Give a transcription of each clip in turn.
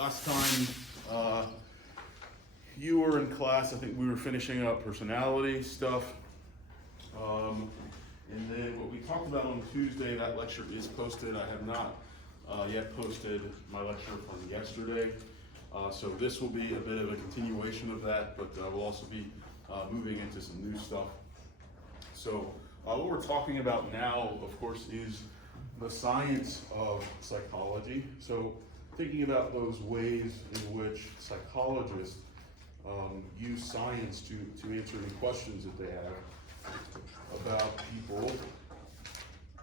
last time you were in class, I think we were finishing up personality stuff. And then what we talked about on Tuesday, that lecture is posted. I have not yet posted my lecture from yesterday. So this will be a bit of a continuation of that, but we'll also be moving into some new stuff. So what we're talking about now, of course, is the science of psychology. So thinking about those ways in which psychologists use science to answer any questions that they have about people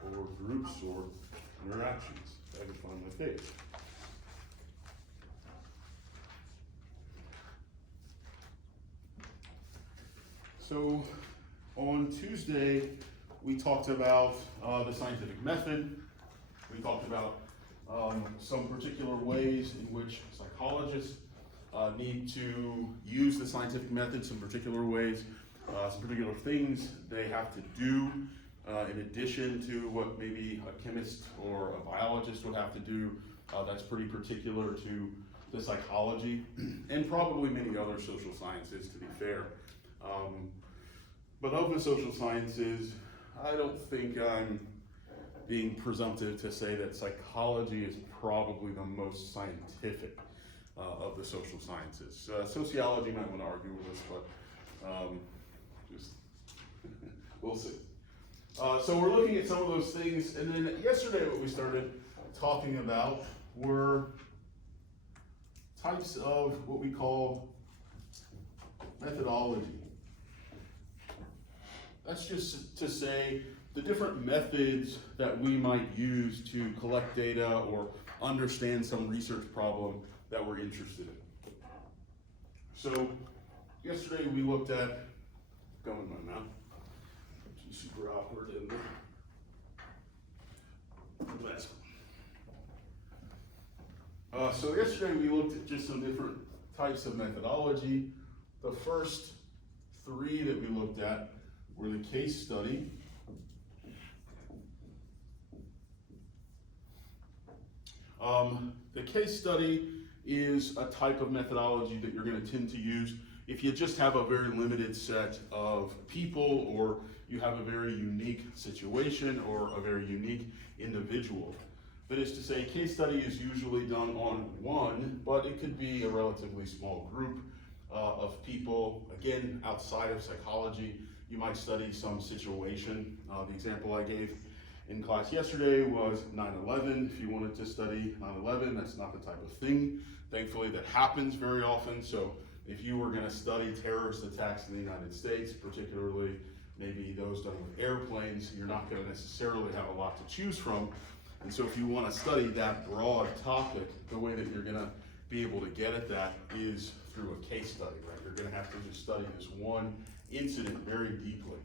or groups or interactions. I can find my page. So on Tuesday, we talked about the scientific method. We talked about some particular ways in which psychologists need to use the scientific method, some particular ways, some particular things they have to do in addition to what maybe a chemist or a biologist would have to do. That's pretty particular to the psychology and probably many other social sciences, to be fair. But of the social sciences, I don't think I'm being presumptive to say that psychology is probably the most scientific of the social sciences. Sociology might want to argue with us, but just we'll see. So we're looking at some of those things, and then yesterday what we started talking about were types of what we call methodology. That's just to say the different methods that we might use to collect data or understand some research problem that we're interested in. So yesterday we looked at, going in my mouth, it's super awkward in the glass. So yesterday we looked at just some different types of methodology. The first three that we looked at were the case study, the case study is a type of methodology that you're going to tend to use if you just have a very limited set of people, or you have a very unique situation or a very unique individual. That is to say, case study is usually done on one, but it could be a relatively small group of people. Again, outside of psychology, you might study some situation. The example I gave in class yesterday was 9/11. If you wanted to study 9/11, that's not the type of thing, thankfully, that happens very often. So if you were going to study terrorist attacks in the United States, particularly maybe those done with airplanes, you're not going to necessarily have a lot to choose from. And so if you want to study that broad topic, the way that you're going to be able to get at that is through a case study, right? You're going to have to just study this one incident very deeply.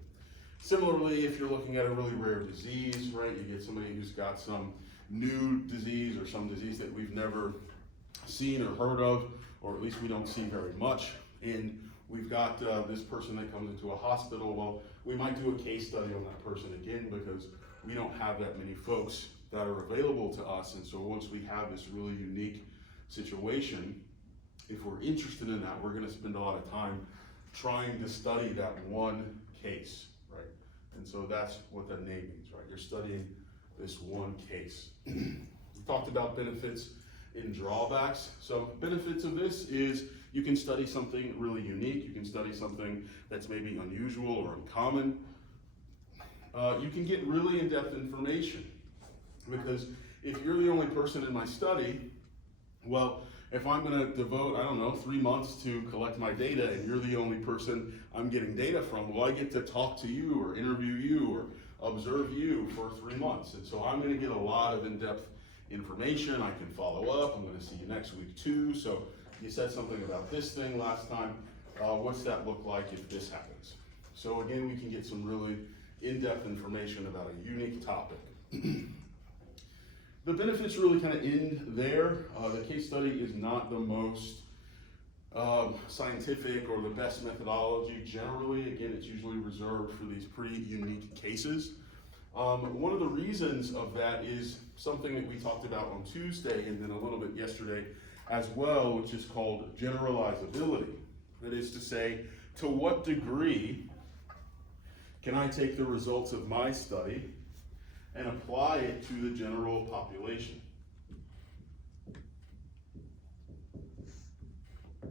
Similarly, if you're looking at a really rare disease, right, you get somebody who's got some new disease or some disease that we've never seen or heard of, or at least we don't see very much, and we've got this person that comes into a hospital. Well, we might do a case study on that person again because we don't have that many folks that are available to us, and so once we have this really unique situation, if we're interested in that, we're going to spend a lot of time trying to study that one case, right? And so that's what that name means, right? You're studying this one case. We talked about benefits and drawbacks. So benefits of this is you can study something really unique. You can study something that's maybe unusual or uncommon. You can get really in-depth information, because if you're the only person in my study, well, if I'm going to devote, I don't know, 3 months to collect my data and you're the only person I'm getting data from, well, I get to talk to you or interview you or observe you for 3 months. And so I'm going to get a lot of in-depth information. I can follow up. I'm going to see you next week too. So you said something about this thing last time. What's that look like if this happens? So again, we can get some really in-depth information about a unique topic. The benefits really kind of end there. The case study is not the most scientific or the best methodology generally. Again, it's usually reserved for these pretty unique cases. One of the reasons of that is something that we talked about on Tuesday and then a little bit yesterday as well, which is called generalizability. That is to say, to what degree can I take the results of my study and apply it to the general population?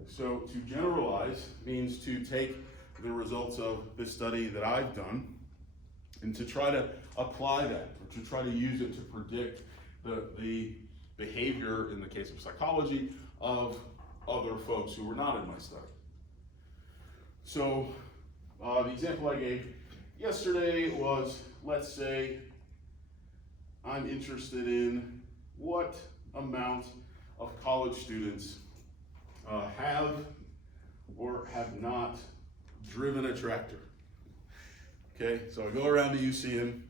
So to generalize means to take the results of the study that I've done and to try to apply that, or to try to use it to predict the behavior, in the case of psychology, of other folks who were not in my study. So the example I gave yesterday was, let's say I'm interested in what amount of college students have or have not driven a tractor. Okay, so I go around to UCM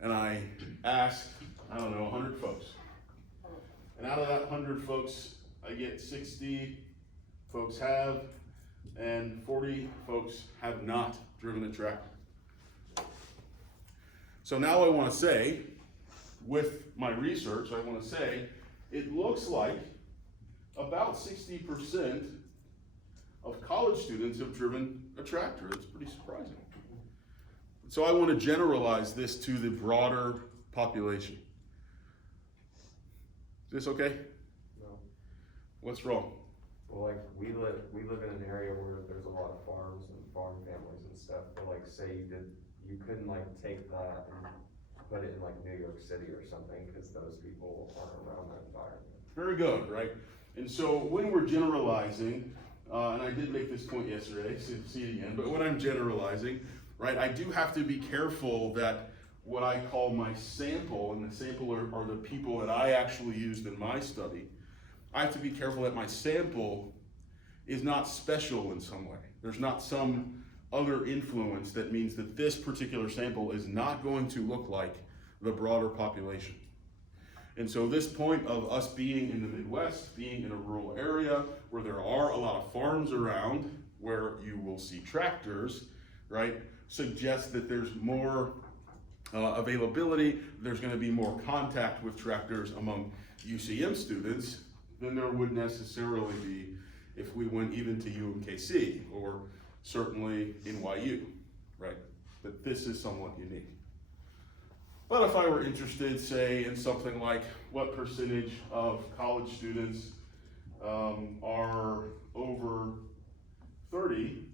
and I ask, 100 folks. And out of that 100 folks, I get 60 folks have, and 40 folks have not driven a tractor. So now I want to say, with my research, I want to say, it looks like about 60% of college students have driven a tractor. That's pretty surprising. So I want to generalize this to the broader population. Is this okay? No. What's wrong? Well, like we live in an area where there's a lot of farms and farm families and stuff. But like, say you couldn't like take that and put it in like New York City or something, because those people aren't around that environment. Very good, right? And so when we're generalizing, and I did make this point yesterday, so see it again, but when I'm generalizing, right, I do have to be careful that what I call my sample, and the sample are the people that I actually used in my study, I have to be careful that my sample is not special in some way. There's not some other influence that means that this particular sample is not going to look like the broader population. And so this point of us being in the Midwest, being in a rural area where there are a lot of farms around, where you will see tractors, right, suggests that there's more availability, there's going to be more contact with tractors among UCM students than there would necessarily be if we went even to UMKC or certainly NYU, right? But this is somewhat unique. But if I were interested, say, in something like what percentage of college students are over 30,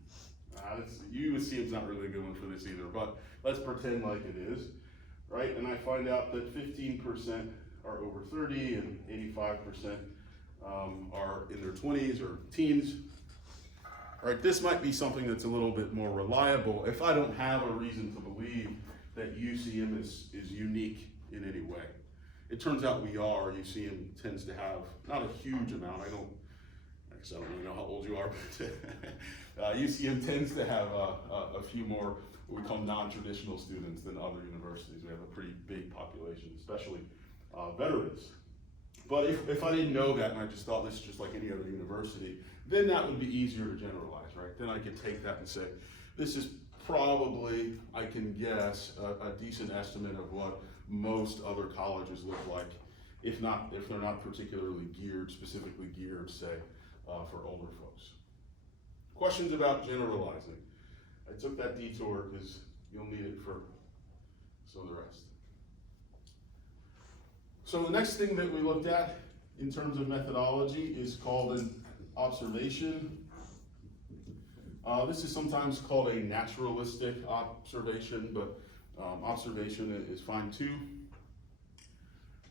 USC is not really a good one for this either, but let's pretend like it is, right? And I find out that 15% are over 30 and 85% are in their 20s or teens. All right, this might be something that's a little bit more reliable if I don't have a reason to believe that UCM is unique in any way. It turns out we are. UCM tends to have, not a huge amount, I don't really know how old you are, but UCM tends to have a few more what we call non-traditional students than other universities. We have a pretty big population, especially veterans. But if I didn't know that and I just thought this is just like any other university, then that would be easier to generalize, right? Then I could take that and say, this is probably, I can guess, a decent estimate of what most other colleges look like, if they're not particularly specifically geared, say, for older folks. Questions about generalizing? I took that detour because you'll need it for some of the rest. So the next thing that we looked at in terms of methodology is called an observation. This is sometimes called a naturalistic observation, but observation is fine too.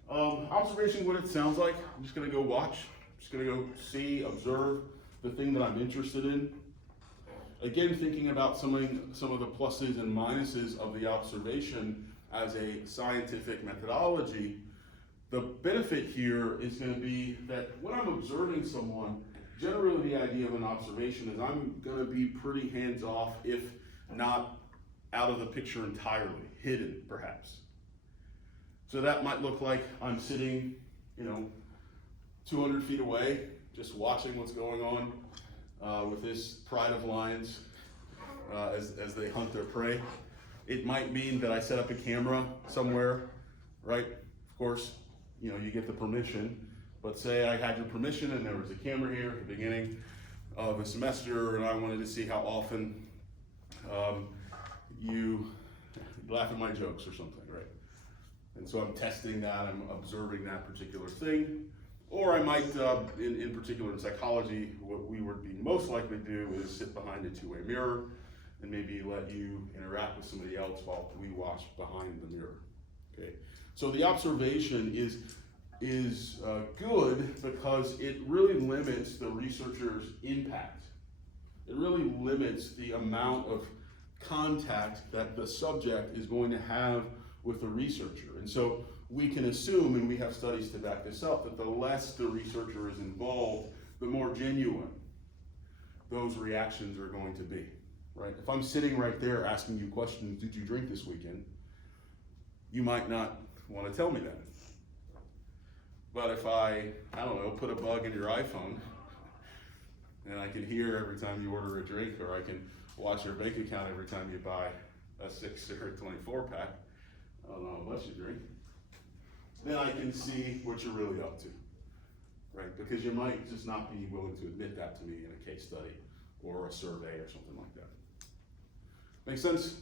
Observation, what it sounds like, I'm just gonna go watch, I'm just gonna go see, observe the thing that I'm interested in. Again, thinking about some of the pluses and minuses of the observation as a scientific methodology, the benefit here is going to be that when I'm observing someone, generally the idea of an observation is I'm going to be pretty hands-off, if not out of the picture entirely, hidden perhaps. So that might look like I'm sitting, 200 feet away, just watching what's going on with this pride of lions as they hunt their prey. It might mean that I set up a camera somewhere, right? Of course, you get the permission But say I had your permission and there was a camera here at the beginning of a semester and I wanted to see how often you laugh at my jokes or something, right? And so I'm testing that, I'm observing that particular thing. Or I might, in particular in psychology, what we would be most likely to do is sit behind a two-way mirror and maybe let you interact with somebody else while we watch behind the mirror, okay? So the observation is good because it really limits the researcher's impact. It really limits the amount of contact that the subject is going to have with the researcher. And so we can assume, and we have studies to back this up, that the less the researcher is involved, the more genuine those reactions are going to be, right? If I'm sitting right there asking you questions, did you drink this weekend? You might not want to tell me that. But if I don't know, put a bug in your iPhone, and I can hear every time you order a drink, or I can watch your bank account every time you buy a 6 or 24 pack, I don't know how much you drink, then I can see what you're really up to, right? Because you might just not be willing to admit that to me in a case study or a survey or something like that. Make sense?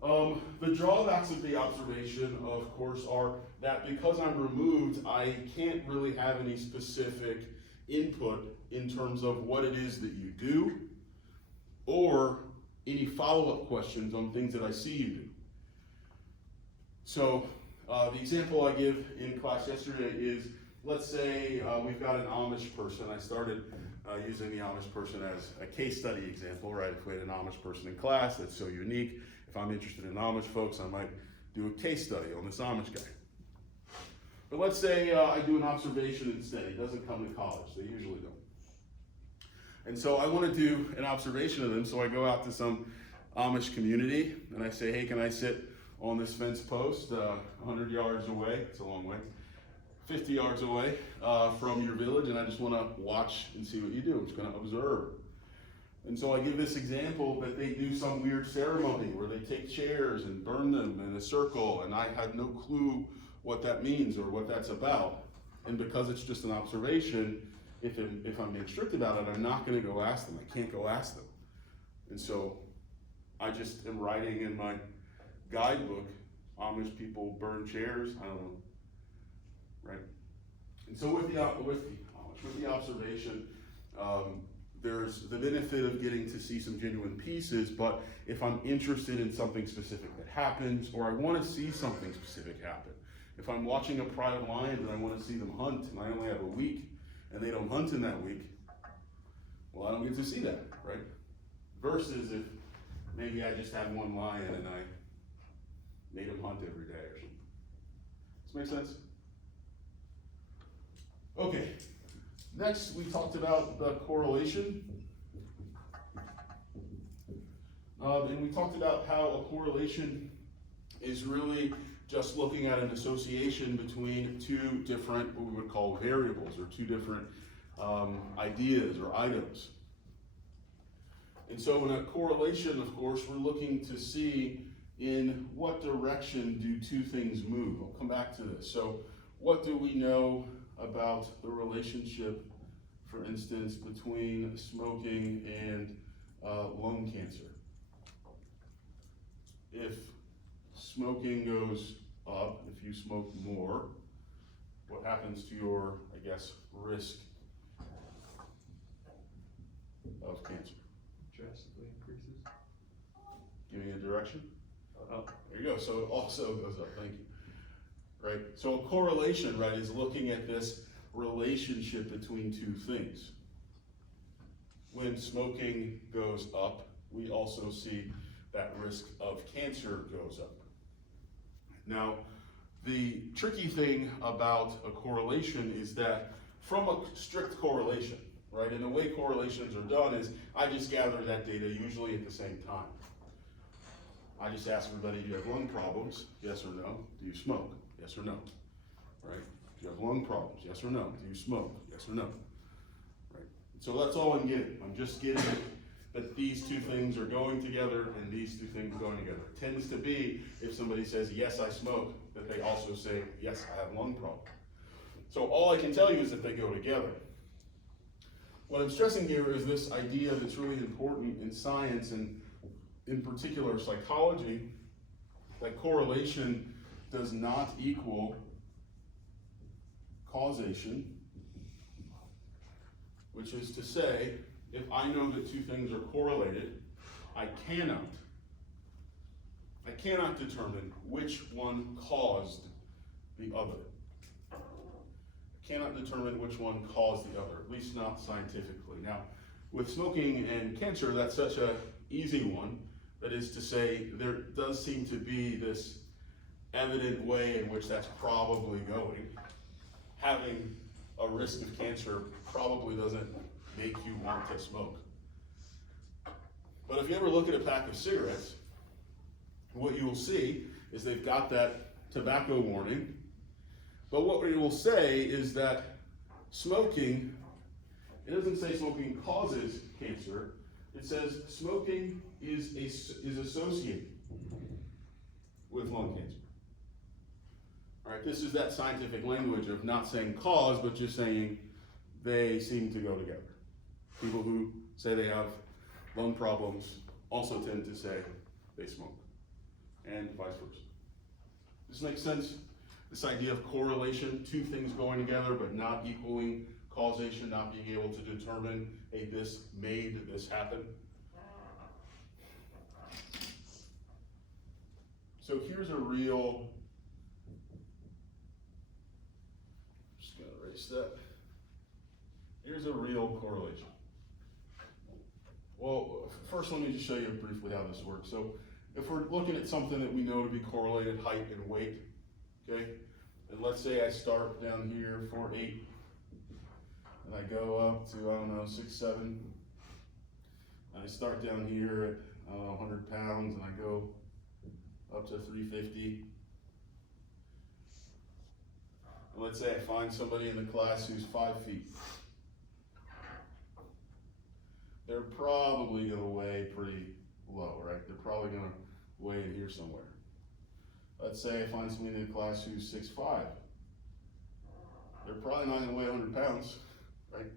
The drawbacks of the observation, of course, are that because I'm removed, I can't really have any specific input in terms of what it is that you do, or any follow-up questions on things that I see you do. So the example I give in class yesterday is, let's say we've got an Amish person. I started using the Amish person as a case study example, right? If we had an Amish person in class, that's so unique. If I'm interested in Amish folks, I might do a case study on this Amish guy. But let's say I do an observation instead. He doesn't come to college. They usually don't. And so I want to do an observation of them, so I go out to some Amish community and I say, hey, can I sit on this fence post 100 yards away, it's a long way, 50 yards away from your village, and I just want to watch and see what you do. I'm just going to observe. And so I give this example that they do some weird ceremony where they take chairs and burn them in a circle, and I have no clue what that means or what that's about. And because it's just an observation, if I'm being strict about it, I'm not going to go ask them. I can't go ask them. And so I just am writing in my guidebook, Amish people burn chairs, I don't know, right? And so with the observation, there's the benefit of getting to see some genuine pieces, but if I'm interested in something specific that happens, or I want to see something specific happen, if I'm watching a pride of lions and I want to see them hunt, and I only have a week, and they don't hunt in that week, well, I don't get to see that, right? Versus if maybe I just had one lion and I made him hunt every day or something. Does this make sense? Okay, next we talked about the correlation. And we talked about how a correlation is really just looking at an association between two different, what we would call variables, or two different ideas or items. And so in a correlation, of course, we're looking to see in what direction do two things move. I'll come back to this. So what do we know about the relationship, for instance, between smoking and lung cancer? If smoking goes up, if you smoke more, what happens to your, I guess, risk of cancer? Drastically increases. Give me a direction? Up. There you go, so it also goes up, thank you. Right, so a correlation, right, is looking at this relationship between two things. When smoking goes up, we also see that risk of cancer goes up. Now, the tricky thing about a correlation is that from a strict correlation, right, and the way correlations are done is I just gather that data usually at the same time. I just ask everybody, do you have lung problems? Yes or no? Do you smoke? Yes or no? Right? Do you have lung problems? Yes or no? Do you smoke? Yes or no? Right? So that's all I'm getting. I'm just getting that these two things are going together and these two things are going together. It tends to be, if somebody says, yes, I smoke, that they also say, yes, I have lung problems. So all I can tell you is that they go together. What I'm stressing here is this idea that's really important in science and in particular psychology, that correlation does not equal causation, which is to say, if I know that two things are correlated, I cannot determine which one caused the other. I cannot determine which one caused the other, at least not scientifically. Now, with smoking and cancer, that's such an easy one. That is to say, there does seem to be this evident way in which that's probably going. Having a risk of cancer probably doesn't make you want to smoke. But if you ever look at a pack of cigarettes, what you will see is they've got that tobacco warning. But what it will say is that smoking, it doesn't say smoking causes cancer, it says smoking is associated with lung cancer. All right, this is that scientific language of not saying cause, but just saying they seem to go together. People who say they have lung problems also tend to say they smoke, and vice versa. This makes sense? This idea of correlation, two things going together but not equaling causation, not being able to determine, hey, this made this happen. So here's a real, just gonna erase that. Here's a real correlation. Well, first let me just show you briefly how this works. So if we're looking at something that we know to be correlated, height and weight, okay? And let's say I start down here 4'8", and I go up to, I don't know, 6'7", and I start down here at 100 pounds, and I go up to 350. And let's say I find somebody in the class who's 5 feet. They're probably gonna weigh pretty low, right? They're probably gonna weigh in here somewhere. Let's say I find somebody in the class who's 6'5". They're probably not gonna weigh 100 pounds, right?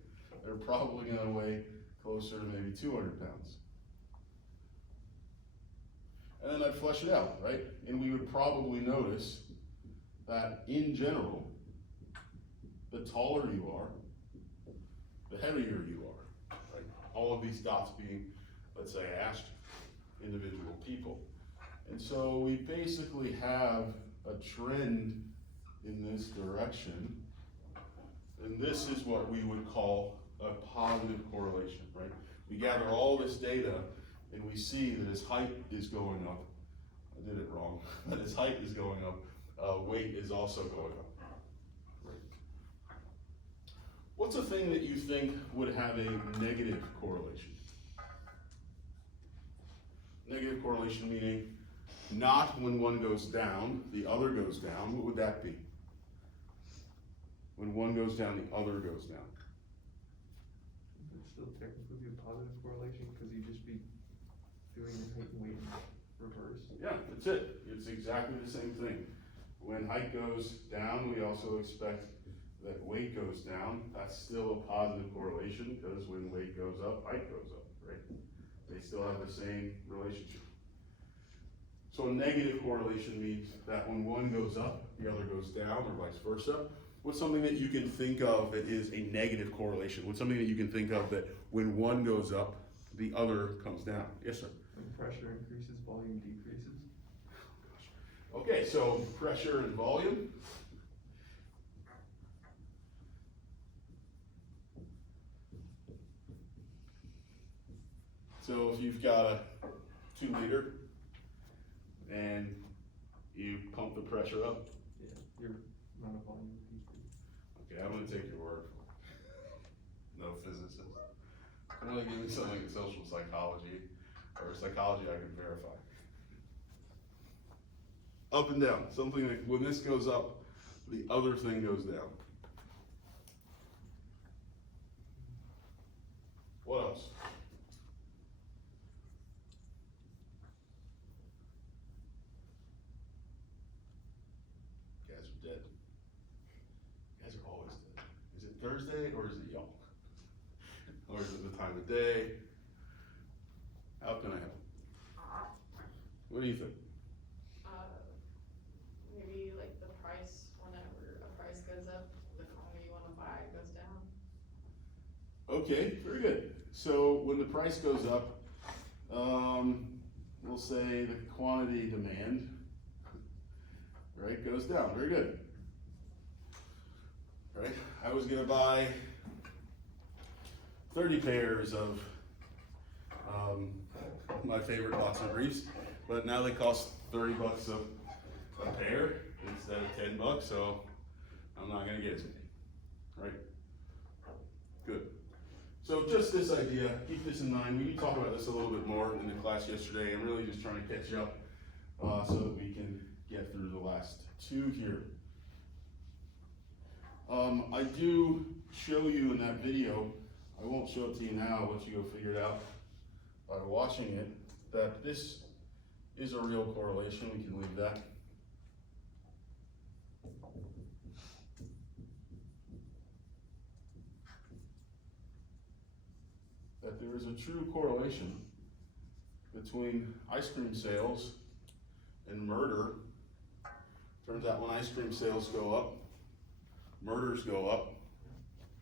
They're probably gonna weigh closer to maybe 200 pounds. And then I'd flesh it out, right? And we would probably notice that in general, the taller you are, the heavier you are, right? All of these dots being, let's say, asked individual people. And so we basically have a trend in this direction, and this is what we would call a positive correlation, right? We gather all this data and we see that his height is going up. I did it wrong. That his height is going up, weight is also going up. Right. What's a thing that you think would have a negative correlation? Negative correlation meaning not when one goes down, the other goes down. What would that be? When one goes down, the other goes down. It's still technically be a positive correlation because you just be doing your height and weight in reverse. Yeah, that's it. It's exactly the same thing. When height goes down, we also expect that weight goes down. That's still a positive correlation because when weight goes up, height goes up, right? They still have the same relationship. So a negative correlation means that when one goes up, the other goes down, or vice versa. What's something that you can think of that is a negative correlation? What's something that you can think of that when one goes up, the other comes down? Yes, sir? When pressure increases, volume decreases. Okay, so pressure and volume. So if you've got a 2 liter and you pump the pressure up, Yeah, your amount of volume decreases. okay, I'm gonna take your word for it. No physicist. I'm gonna give me something in social psychology or psychology I can verify. Up and down, something like when this goes up, the other thing goes down. What else? Guys are dead. You guys are always Thursday or is it y'all? Or is it the time of day? How can I help? What do you think? Maybe like the price, whenever a price goes up, the quantity you wanna buy goes down. Okay, very good. So when the price goes up, we'll say the quantity demand, right, goes down. Very good. Right, I was gonna buy 30 pairs of my favorite boxer briefs, but now they cost $30 a pair instead of $10, so I'm not gonna get as many, right? Good. So just this idea, keep this in mind. We talked about this a little bit more in the class yesterday. I'm really just trying to catch you up so that we can get through the last two here. I do show you in that video, I won't show it to you now, I'll let you go figure it out by watching it, that this is a real correlation. We can leave that. That there is a true correlation between ice cream sales and murder. Turns out when ice cream sales go up, murders go up,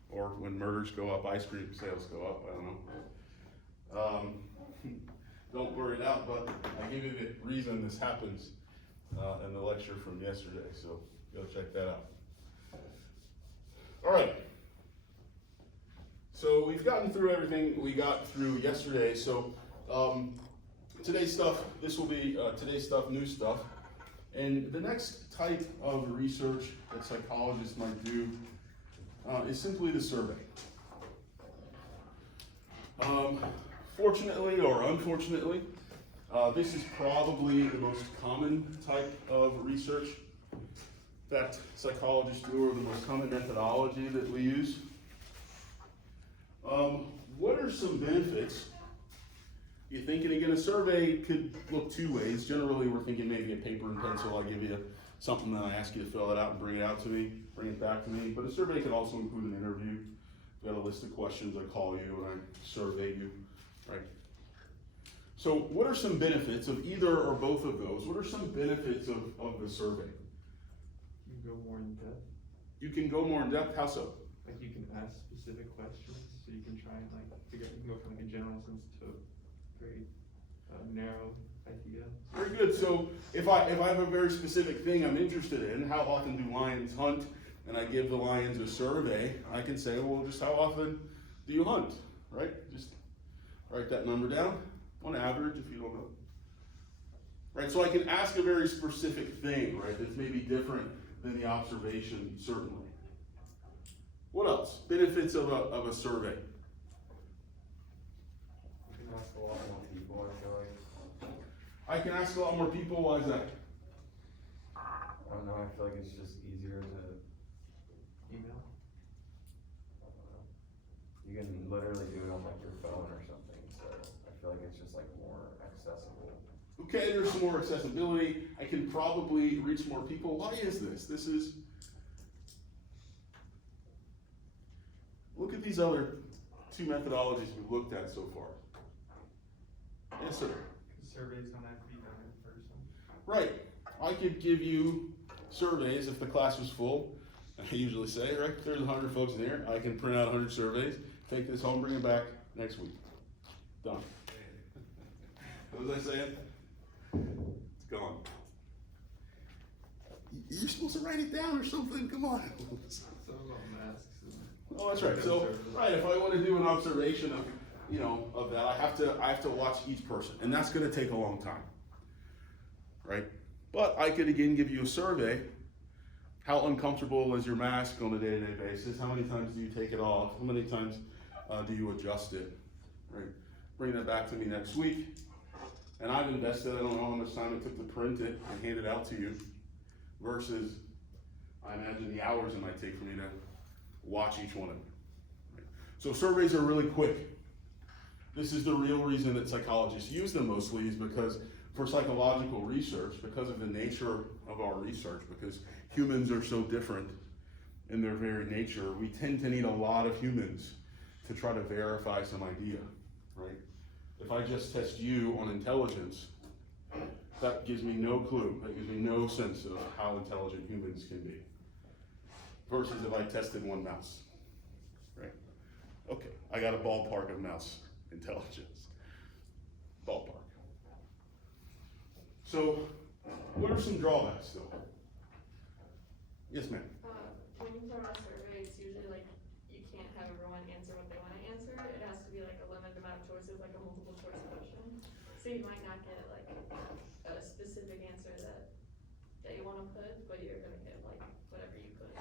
or when murders go up, ice cream sales go up, I don't know. Don't worry it out, but I give you the reason this happens in the lecture from yesterday, so go check that out. All right. So we've gotten through everything we got through yesterday. So today's stuff, this will be today's stuff, new stuff. And the next type of research that psychologists might do is simply the survey. Fortunately or unfortunately, this is probably the most common type of research that psychologists do, or the most common methodology that we use. What are some benefits? You're thinking, again, a survey could look two ways. Generally, we're thinking maybe a paper and pencil. I give you something, then I ask you to fill it out and bring it out to me, bring it back to me. But a survey could also include an interview. We got a list of questions. I call you and I survey you, right? So what are some benefits of either or both of those? What are some benefits of the survey? You can go more in depth, You can go more in depth. How so? like you can ask specific questions, so you can try and like figure out, you can go from like a general sense to a very narrow idea. Very good. So if I have a very specific thing I'm interested in, how often do lions hunt? And I give the lions a survey, I can say, well, just how often do you hunt, right? Just write that number down on average if you don't know. Right, so I can ask a very specific thing, right, that's maybe different than the observation, certainly. What else? Benefits of a survey. You can ask a lot more people, I feel like. I can ask a lot more people. Why is that? I don't know, I feel like it's just easier to, Email. I don't know. You can literally do it on like your phone or something, so I feel like it's just like more accessible. Okay, there's some more accessibility. I can probably reach more people. Why is this? This is, look at these other two methodologies we've looked at so far. Yes, sir. Surveys don't have to be done in person. Right. I could give you surveys if the class was full. I usually say, right, if there's 100 folks in here, I can print out 100 surveys, take this home, bring it back next week. Done. What was I saying? It's gone. You're supposed to write it down or something. Come on. Some about masks and. Oh, that's right. So, right, if I want to do an observation of, of that, I have to watch each person, and that's going to take a long time, right? But I could again give you a survey. How uncomfortable is your mask on a day-to-day basis? How many times do you take it off? How many times do you adjust it? Right. Bring that back to me next week. And I've invested, I don't know how much time it took to print it and hand it out to you, versus, I imagine, the hours it might take for me to watch each one of them. Right. So surveys are really quick. This is the real reason that psychologists use them mostly, is because for psychological research, because of the nature of our research, because humans are so different, in their very nature, we tend to need a lot of humans to try to verify some idea, right? If I just test you on intelligence, that gives me no clue, that gives me no sense of how intelligent humans can be. Versus if I tested one mouse, right? Okay, I got a ballpark of mouse intelligence. Ballpark. So, what are some drawbacks though? Yes, ma'am. When you fill out a survey, it's usually like, you can't have everyone answer what they wanna answer, it has to be like a limited amount of choices, like a multiple choice question. So you might not get like a specific answer that they wanna put, but you're gonna get like whatever you put.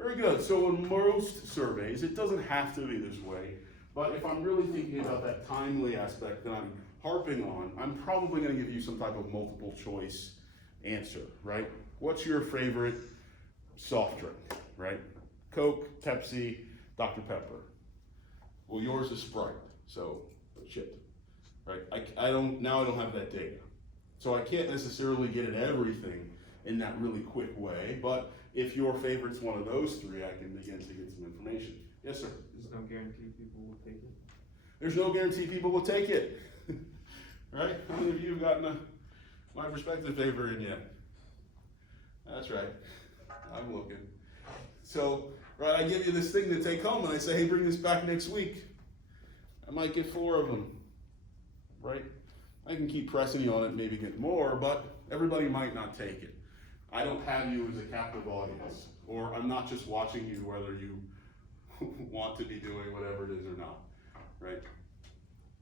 Very good. So in most surveys, it doesn't have to be this way, but if I'm really thinking about that timely aspect that I'm harping on, I'm probably gonna give you some type of multiple choice answer, right? What's your favorite soft drink, right? Coke, Pepsi, Dr. Pepper. Well, yours is Sprite, so shit, right? I don't have that data. So I can't necessarily get at everything in that really quick way, but if your favorite's one of those three, I can begin to get some information. Yes, sir? There's no guarantee people will take it. There's no guarantee people will take it, right? How many of you have gotten my perspective paper in yet? That's right, I'm looking. So, right, I give you this thing to take home and I say, hey, bring this back next week. I might get 4 of them, right? I can keep pressing you on it, maybe get more, but everybody might not take it. I don't have you as a captive audience, or I'm not just watching you whether you want to be doing whatever it is or not, right?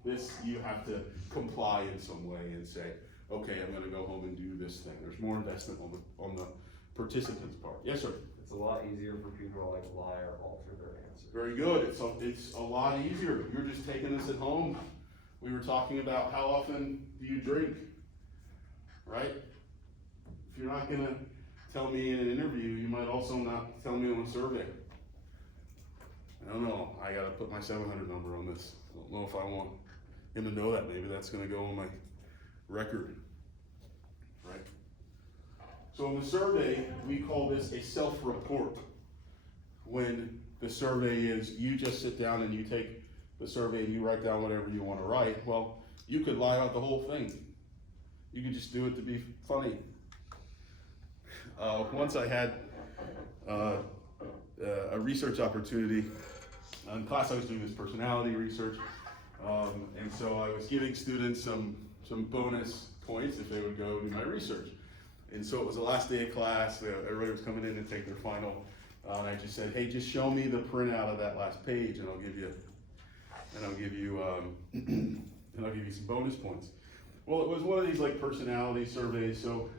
This, you have to comply in some way and say, okay, I'm gonna go home and do this thing. There's more investment on the participant's part. Yes, sir? It's a lot easier for people to like lie or alter their answer. Very good. It's a lot easier. You're just taking this at home. We were talking about how often do you drink, right? If you're not gonna tell me in an interview, you might also not tell me on a survey. I don't know. I gotta put my 700 number on this. I don't know if I want him to know that. Maybe that's gonna go on my record, right? So in the survey, we call this a self-report. When the survey is, you just sit down and you take the survey and you write down whatever you want to write. Well, you could lie out the whole thing. You could just do it to be funny. Once I had a research opportunity. In class I was doing this personality research, and so I was giving students some bonus points if they would go do my research. And so it was the last day of class, everybody was coming in to take their final, and I just said, hey, just show me the printout of that last page and I'll give you some bonus points. Well, it was one of these like personality surveys, so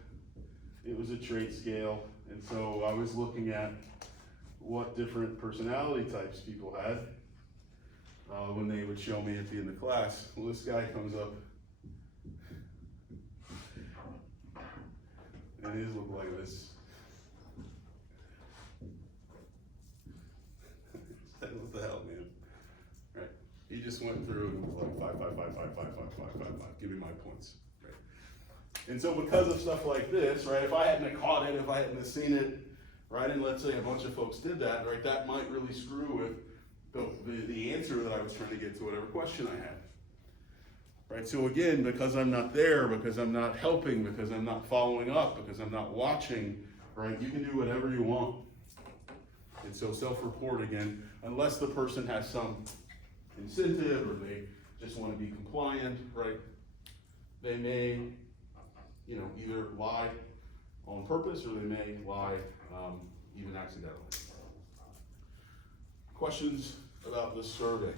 it was a trait scale, and so I was looking at what different personality types people had when they would show me at the end of class. Well, this guy comes up, and his look like this. What the hell, man? Right? He just went through and was like 5, 5, 5, 5, 5, 5, 5, 5, 5. Give me my points. Right? And so because of stuff like this, right? If I hadn't have caught it, if I hadn't have seen it, right? And let's say a bunch of folks did that, right? That might really screw with the answer that I was trying to get to whatever question I had. Right? So again, because I'm not there, because I'm not helping, because I'm not following up, because I'm not watching, right? You can do whatever you want. And so self-report again, unless the person has some incentive or they just want to be compliant, right? They may, either lie on purpose or they may lie even accidentally. Questions about this survey?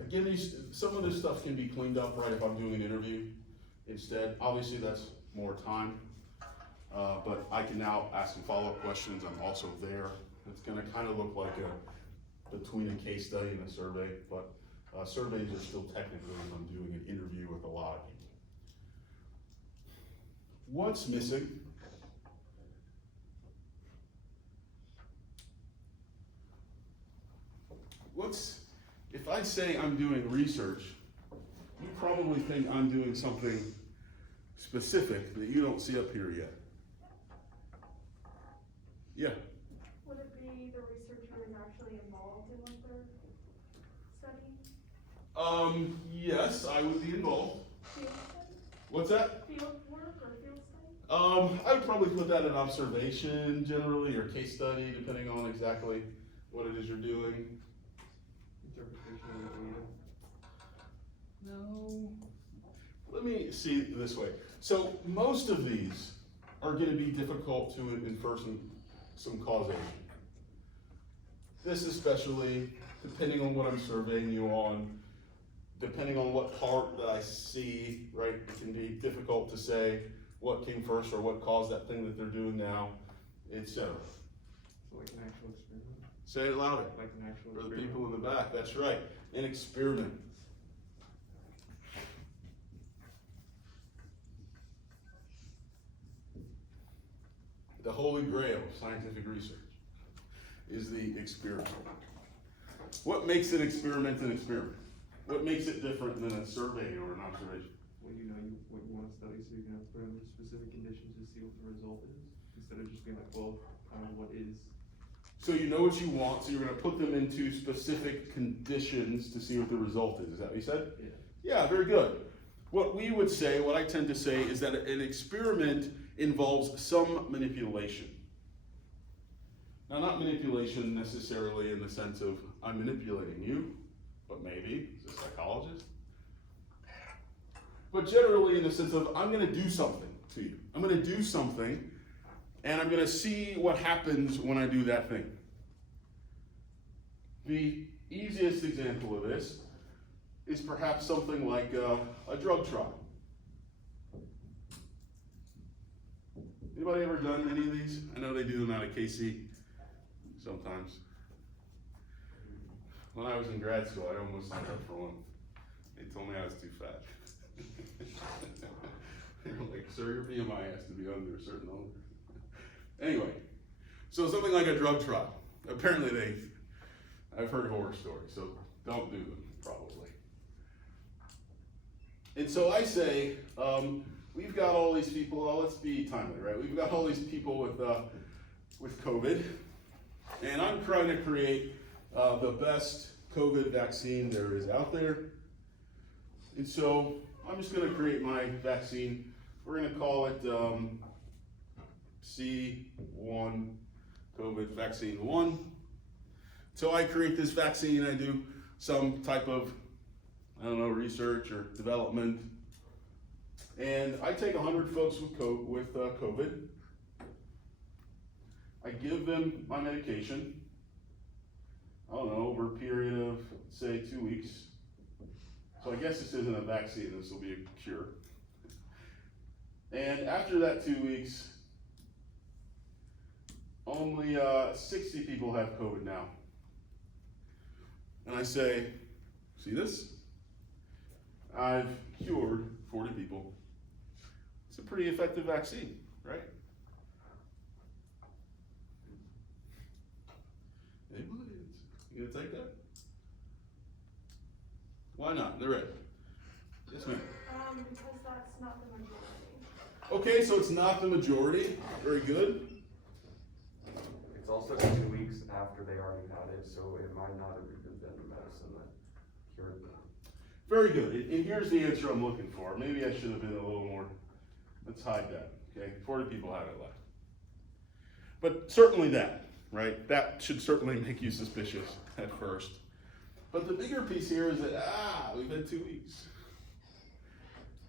Again, some of this stuff can be cleaned up, right, if I'm doing an interview instead. Obviously, that's more time, but I can now ask some follow-up questions. I'm also there. It's gonna kind of look like between a case study and a survey, but surveys are still technically when I'm doing an interview with a lot of people. What's missing? If I say I'm doing research, you probably think I'm doing something specific that you don't see up here yet. Yeah. be involved in what they're studying? Yes, I would be involved. Field study? What's that? Field work or field study? I would probably put that in observation generally, or case study, depending on exactly what it is you're doing. Interpretation of the data. No. Let me see it this way. So most of these are going to be difficult to infer some causation. This especially, depending on what I'm surveying you on, depending on what part that I see, right, it can be difficult to say what came first or what caused that thing that they're doing now, etc. So like an actual experiment? Say it louder. Like an actual For the experiment? people in the back, that's right, an experiment. The holy grail of scientific research is the experiment. What makes an experiment an experiment? What makes it different than a survey or an observation? Well, you know what you want to study, so you're gonna put under specific conditions to see what the result is, instead of just being like, well, kind of what is. So you know what you want, so you're gonna put them into specific conditions to see what the result is. Is that what you said? Yeah. Yeah, very good. What we would say, what I tend to say, is that an experiment involves some manipulation. Now, not manipulation necessarily in the sense of I'm manipulating you, but maybe as a psychologist. But generally in the sense of I'm gonna do something to you. I'm gonna do something, and I'm gonna see what happens when I do that thing. The easiest example of this is perhaps something like a drug trial. Anybody ever done any of these? I know they do them out of KC sometimes. When I was in grad school, I almost signed up for one. They told me I was too fat. They were like, sir, your BMI has to be under a certain number. Anyway, so something like a drug trial. Apparently I've heard horror stories, so don't do them, probably. And so I say, we've got all these people, let's be timely, right? We've got all these people with COVID, and I'm trying to create the best COVID vaccine there is out there. And so I'm just gonna create my vaccine. We're gonna call it C1, COVID vaccine 1. So I create this vaccine, I do some type of, I don't know, research or development. And I take 100 folks with COVID. I give them my medication, I don't know, over a period of, say, 2 weeks. So I guess this isn't a vaccine, this will be a cure. And after that 2 weeks, only 60 people have COVID now. And I say, see this? I've cured 40 people. It's a pretty effective vaccine, right? Anybody? You gonna take that? Why not? They're ready. Yes, ma'am. Because that's not the majority. Okay, so it's not the majority. Very good. It's also 2 weeks after they already had it, so it might not have even been the medicine that cured them. Very good. And here's the answer I'm looking for. Maybe I should have been a little more. Let's hide that. Okay, 40 people have it left. But certainly that, right? That should certainly make you suspicious at first. But the bigger piece here is that, we've had 2 weeks.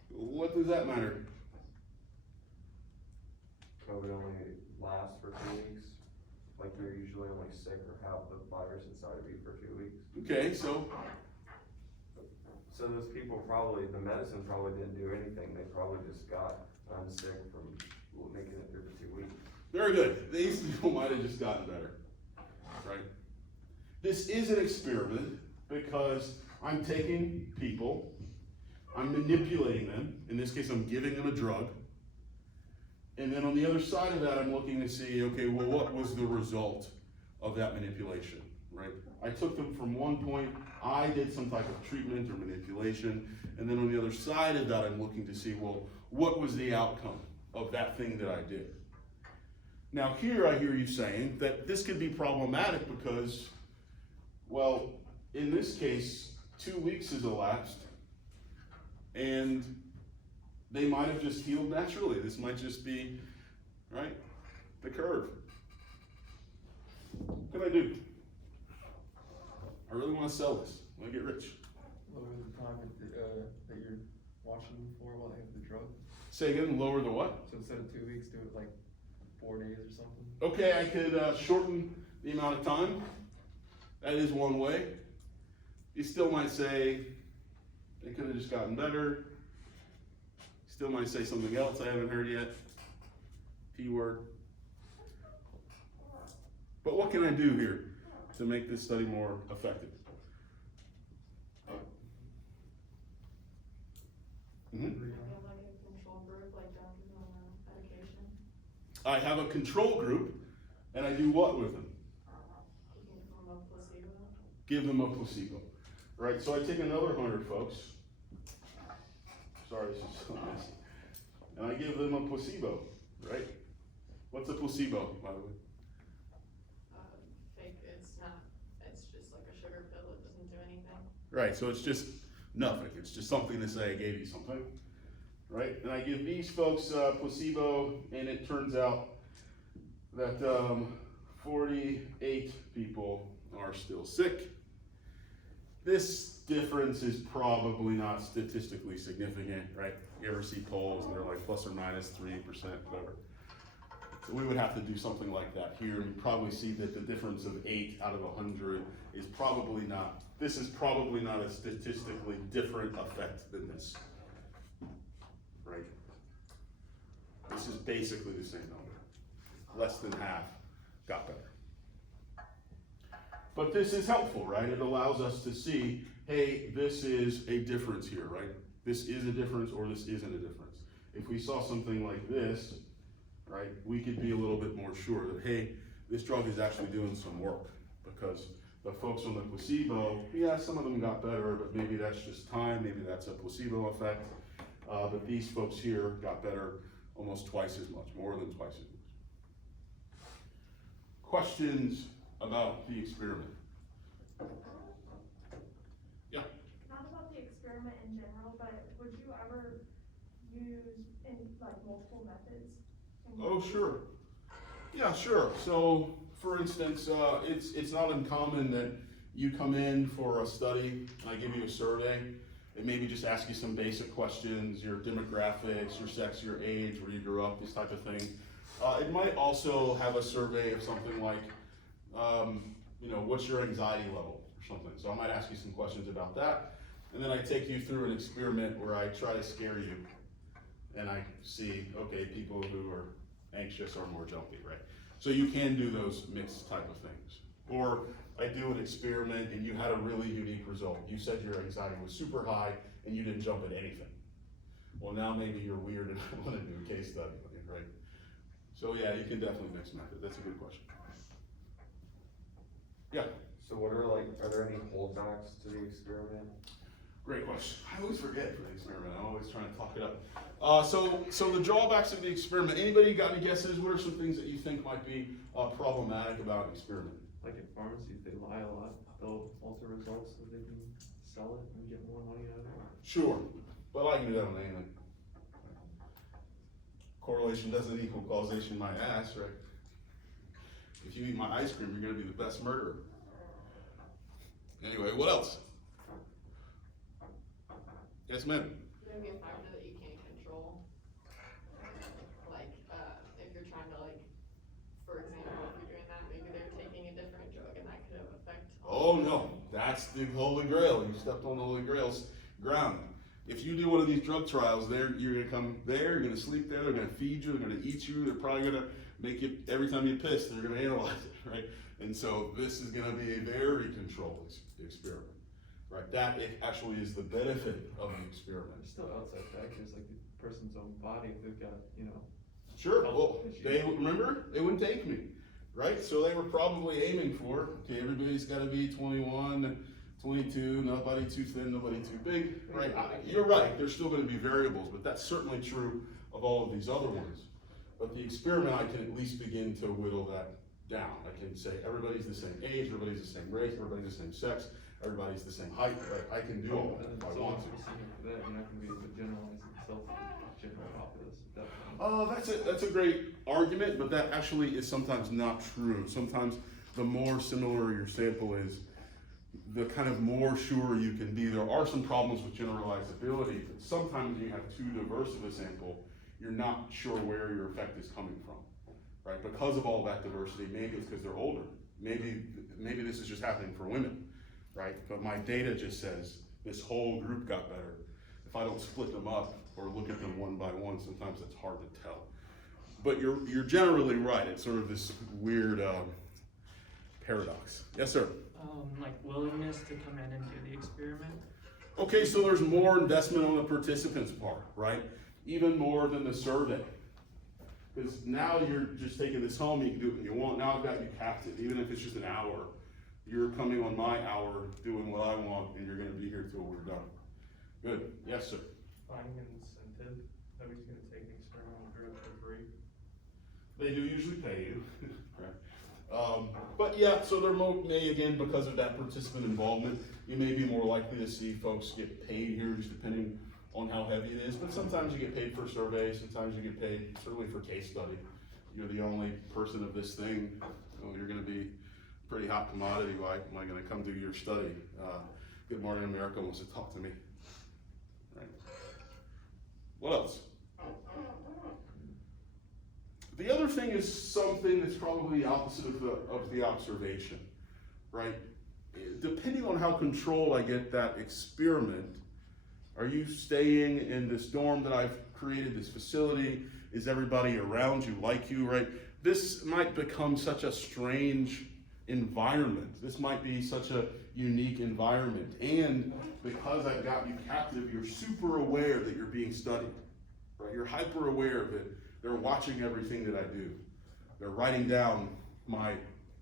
What does that matter? COVID only lasts for 2 weeks. Like you're usually only sick or have the virus inside of you for 2 weeks. Okay, so those people probably, the medicine probably didn't do anything. They probably just got unsick from making it through the 2 weeks. very good. These people might have just gotten better, right? This is an experiment because I'm taking people, I'm manipulating them. In this case, I'm giving them a drug. And then on the other side of that, I'm looking to see, okay, well, what was the result of that manipulation, right? I took them from one point, I did some type of treatment or manipulation, and then on the other side of that, I'm looking to see, well, what was the outcome of that thing that I did? Now here I hear you saying that this could be problematic because Well, in this case, 2 weeks has elapsed, and they might have just healed naturally. This might just be, right, the curve. What can I do? I really want to sell this. I want to get rich. Lower the time that you're watching them for while they have the drug. Say again, lower the what? So instead of 2 weeks, do it like 4 days or something. Okay, I could shorten the amount of time. That is one way. You still might say, they could have just gotten better. Still might say something else I haven't heard yet. P word. But what can I do here to make this study more effective? You have like a control group, like doctors on medication. I have a control group, and I do what with them? You can give them a placebo. Give them a placebo, right? So I take another 100 folks. Sorry, this is so messy. And I give them a placebo, right? What's a placebo, by the way? Fake, it's just like a sugar pill, it doesn't do anything. Right, so it's just nothing. It's just something to say I gave you something, right? And I give these folks placebo, and it turns out that 48 people are still sick. This difference is probably not statistically significant, right? You ever see polls and they're like plus or minus 3%, whatever. So we would have to do something like that here, and you probably see that the difference of 8 out of 100 is probably not, this is probably not a statistically different effect than this, right? This is basically the same number. Less than half got better. But this is helpful, right? It allows us to see, hey, this is a difference here, right? This is a difference or this isn't a difference. If we saw something like this, right, we could be a little bit more sure that, hey, this drug is actually doing some work, because the folks on the placebo, yeah, some of them got better, but maybe that's just time, maybe that's a placebo effect. But these folks here got better almost twice as much, more than twice as much. Questions about the experiment? Yeah. Not about the experiment in general, but would you ever use in like multiple methods? Oh, sure. Yeah, sure. So, for instance, it's not uncommon that you come in for a study, and I give you a survey, and maybe just ask you some basic questions, your demographics, your sex, your age, where you grew up, this type of thing. It might also have a survey of something like, what's your anxiety level or something. So I might ask you some questions about that, and then I take you through an experiment where I try to scare you, and I see, okay, people who are anxious are more jumpy, right? So you can do those mixed type of things. Or I do an experiment and you had a really unique result. You said your anxiety was super high and you didn't jump at anything. Well, now maybe you're weird and I want to do a case study, right? So yeah, you can definitely mix methods. That's a good question. Yeah. So are there any holdbacks to the experiment? Great question. I always forget for the experiment. I'm always trying to talk it up. So the drawbacks of the experiment. Anybody got any guesses? What are some things that you think might be problematic about an experiment? Like in pharmacy, if they lie a lot, they'll alter results so they can sell it and get more money out of it. Sure, but I can do that on anything. Correlation doesn't equal causation, my ass, right? If you eat my ice cream, you're gonna be the best murderer. Anyway, what else? Yes, ma'am. Maybe a factor that you can't control. Like, if you're trying to for example, if you're doing that, maybe they're taking a different drug and that could have effect. Oh no, that's the Holy Grail. You stepped on the Holy Grail's ground. If you do one of these drug trials, you're gonna come there, you're gonna sleep there, they're gonna feed you, they're gonna eat you, they're probably gonna make you, every time you piss, they're gonna analyze it, right? And so this is gonna be a very controlled experiment, right? That actually is the benefit of the experiment. There's still outside factors like the person's own body, if they've got, Sure, well, they wouldn't take me, right? So they were probably aiming for, okay, everybody's gotta be 21, 22, nobody too thin, nobody too big, right? You're right, there's still gonna be variables, but that's certainly true of all of these other ones. But the experiment, I can at least begin to whittle that down. I can say everybody's the same age, everybody's the same race, everybody's the same sex, everybody's the same height, right? I can do all that And if I it's want almost to. specific to that, you're not gonna be able to generalize itself to general populace at that point. That's a great argument, but that actually is sometimes not true. Sometimes the more similar your sample is, the kind of more sure you can be. There are some problems with generalizability, but sometimes when you have too diverse of a sample, you're not sure where your effect is coming from, right? Because of all that diversity, maybe it's because they're older. Maybe this is just happening for women, right? But my data just says this whole group got better. If I don't split them up or look at them one by one, sometimes it's hard to tell. But you're generally right. It's sort of this weird paradox. Yes, sir. Like willingness to come in and do the experiment. Okay, so there's more investment on the participant's part, right? Even more than the survey. Because now you're just taking this home, you can do it when you want. Now I've got you captive, even if it's just an hour. You're coming on my hour, doing what I want, and you're gonna be here till we're done. Good, yes, sir. Finding an incentive, nobody's gonna take an experimental drug for free. They do usually pay you, right? But yeah, so there may, again, because of that participant involvement, you may be more likely to see folks get paid here, just depending on how heavy it is. But sometimes you get paid for a survey, sometimes you get paid certainly for case study. You're the only person of this thing, so you're gonna be pretty hot commodity. Like, am I gonna come do your study? Good Morning America wants to talk to me, right? What else? The other thing is something that's probably the opposite of the observation, right? Depending on how controlled I get that experiment, are you staying in this dorm that I've created, this facility? Is everybody around you like you, right? This might become such a strange environment. This might be such a unique environment. And because I've got you captive, you're super aware that you're being studied, right? You're hyper aware that they're watching everything that I do. They're writing down my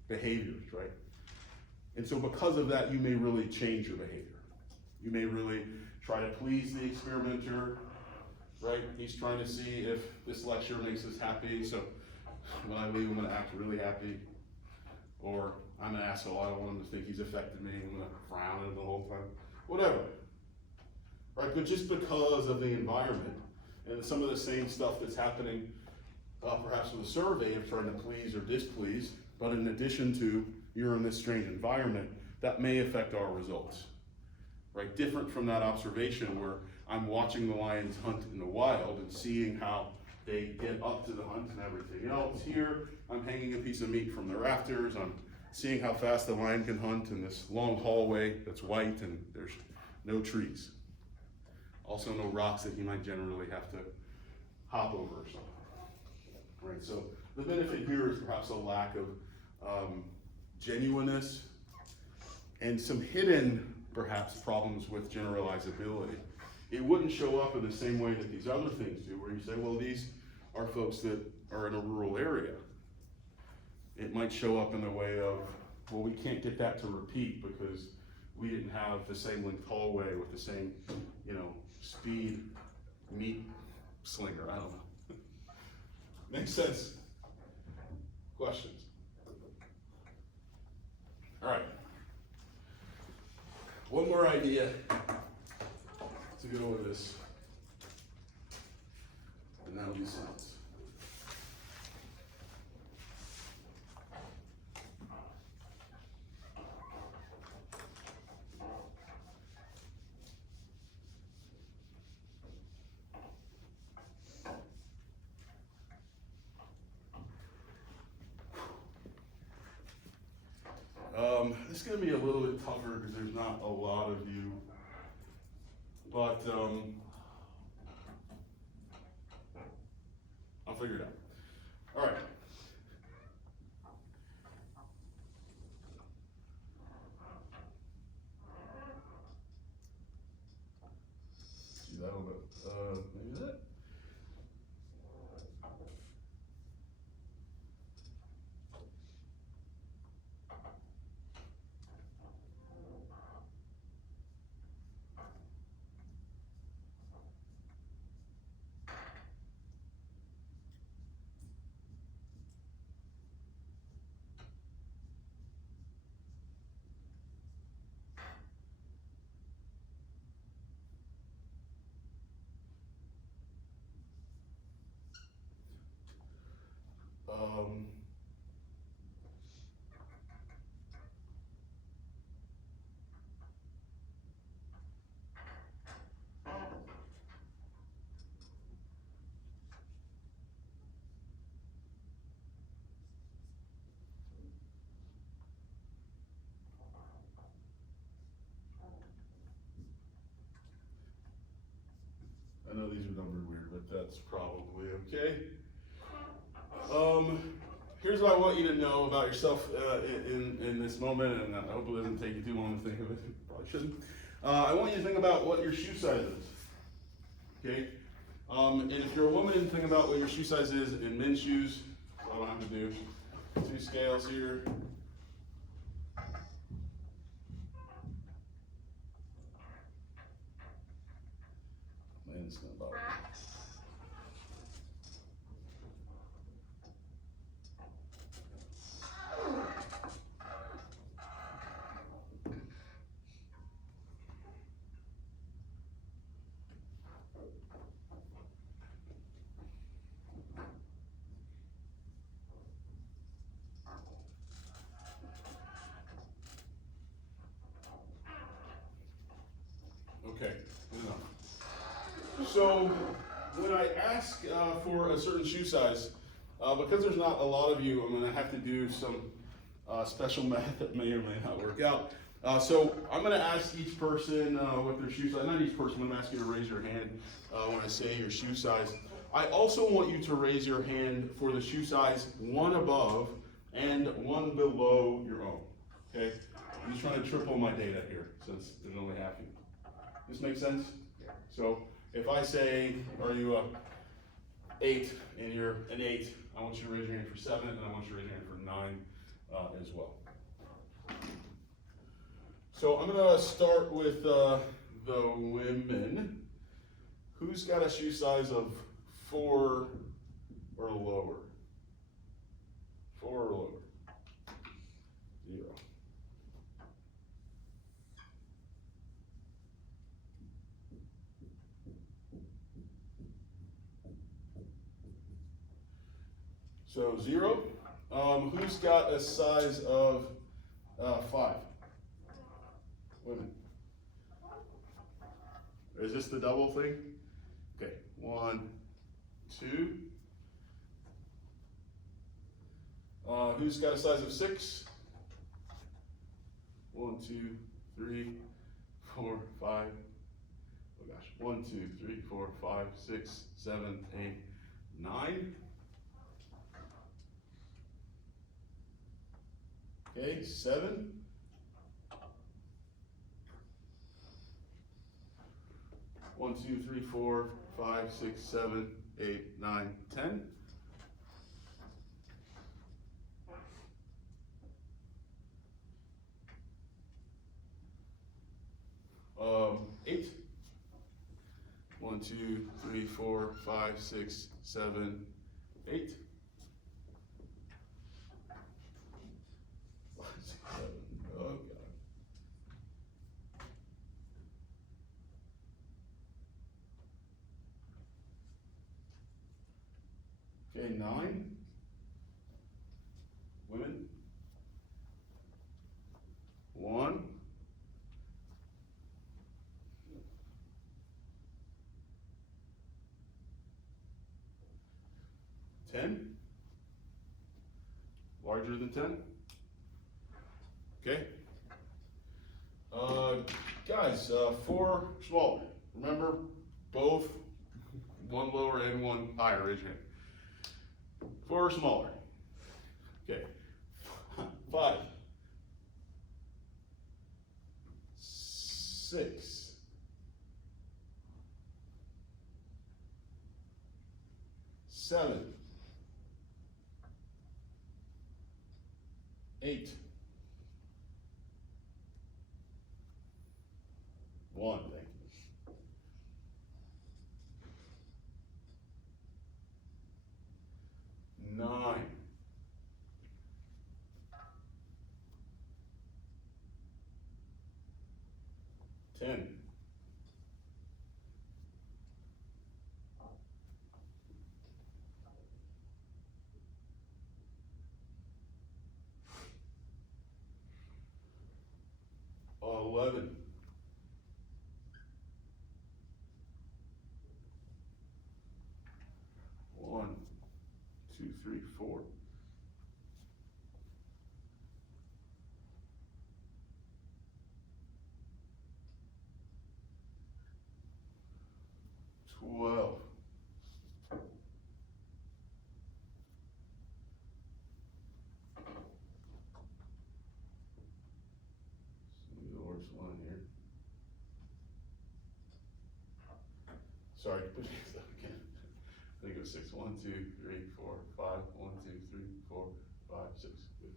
behaviors, right? And so because of that, you may really change your behavior. You may really try to please the experimenter, right? He's trying to see if this lecture makes us happy, so when I leave, I'm gonna act really happy. Or I'm an asshole, I don't want him to think he's affected me, I'm gonna frown at him the whole time. Whatever, right? But just because of the environment, and some of the same stuff that's happening perhaps with a survey of trying to please or displease, but in addition to you're in this strange environment, that may affect our results, right? Different from that observation where I'm watching the lions hunt in the wild and seeing how they get up to the hunt and everything else. Here, I'm hanging a piece of meat from the rafters, I'm seeing how fast the lion can hunt in this long hallway that's white and there's no trees. Also no rocks that he might generally have to hop over or something. Right, so the benefit here is perhaps a lack of genuineness and some hidden, perhaps, problems with generalizability. It wouldn't show up in the same way that these other things do, where you say, well, these are folks that are in a rural area. It might show up in the way of, well, we can't get that to repeat because we didn't have the same length hallway with the same, speed meat slinger, I don't know. Makes sense? Questions? All right. One more idea to go with this, and that'll be science. This is going to be a little bit tougher because there's not a lot of you, but I'll figure it out. All right. See that a little bit, maybe that. I know these are numbered weird, but that's probably okay. Here's what I want you to know about yourself in this moment, and I hope it doesn't take you too long to think of it. Probably shouldn't. I want you to think about what your shoe size is. Okay? And if you're a woman, think about what your shoe size is in men's shoes. So I don't have to do 2 scales here. Men's not about right. Okay, enough. So when I ask for a certain shoe size, because there's not a lot of you, I'm gonna have to do some special math that may or may not work out. So I'm gonna ask each person what their shoe size, not each person, I'm gonna ask you to raise your hand when I say your shoe size. I also want you to raise your hand for the shoe size one above and one below your own, okay? I'm just trying to triple my data here since there's only half you. This make sense? So if I say, are you a 8 and you're an 8, I want you to raise your hand for 7 and I want you to raise your hand for 9 as well. So I'm gonna start with the women. Who's got a shoe size of 4 or lower? 4 or lower? 0. So 0. Who's got a size of 5? Women. Is this the double thing? Okay, 1, 2. Who's got a size of 6? 1, 2, 3, 4, 5. Oh gosh, 1, 2, 3, 4, 5, 6, 7, 8, 9. Okay, 7. One, 2, 3, 4, 5, 6, 7, 8, 9, 10. 8. 1, 2, 3, 4, 5, 6, 7, 8. 5, 6, 7. Oh God. Okay, 9. Women. 1. 10. Larger than 10. Okay. Guys, 4 smaller. Remember, both 1 lower and 1 higher. Raise your hand. 4 smaller. Okay. 5. 6. 7. 8. 1, thank you. 9. 10. 11. 11. 1, 2, 3, 4. 12. 1 here. Sorry, put this up again. I think it was 6. 1, 2, 3, 4, 5. 1, 2, 3, 4, 5, 6. Good.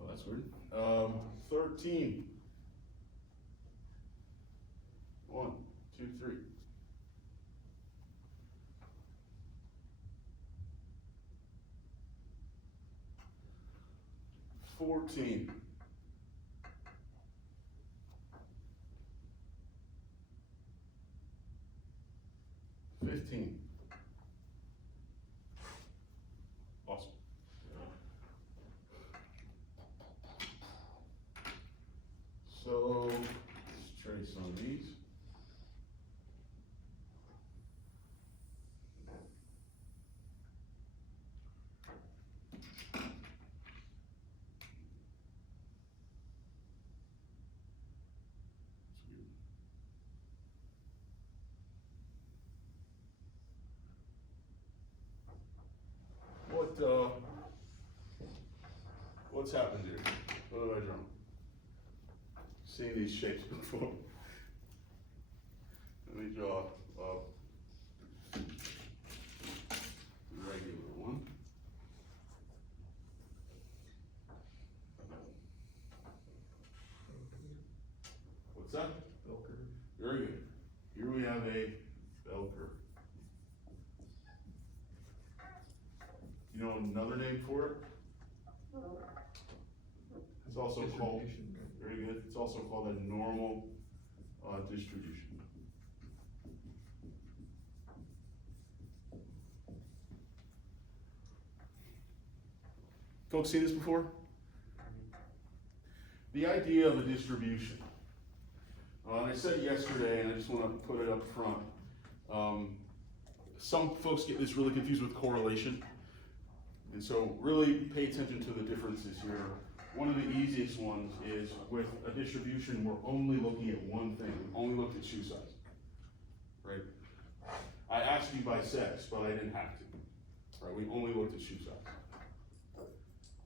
Oh, that's weird. 13. 1, 2, 3. 14. 15. Awesome. So let's trace on these. What's happened here? What have I drawn? Seen these shapes before. Let me draw a regular one. What's that? Bell curve. Very good. Here we have a bell curve. You know another name for it? It's also called, Distribution. very good, it's also called a normal distribution. Folks seen this before? The idea of a distribution. I said yesterday, and I just want to put it up front, some folks get this really confused with correlation. And so really pay attention to the differences here. One of the easiest ones is with a distribution, we're only looking at one thing. We only looked at shoe size, right? I asked you by sex, but I didn't have to, right? We only looked at shoe size.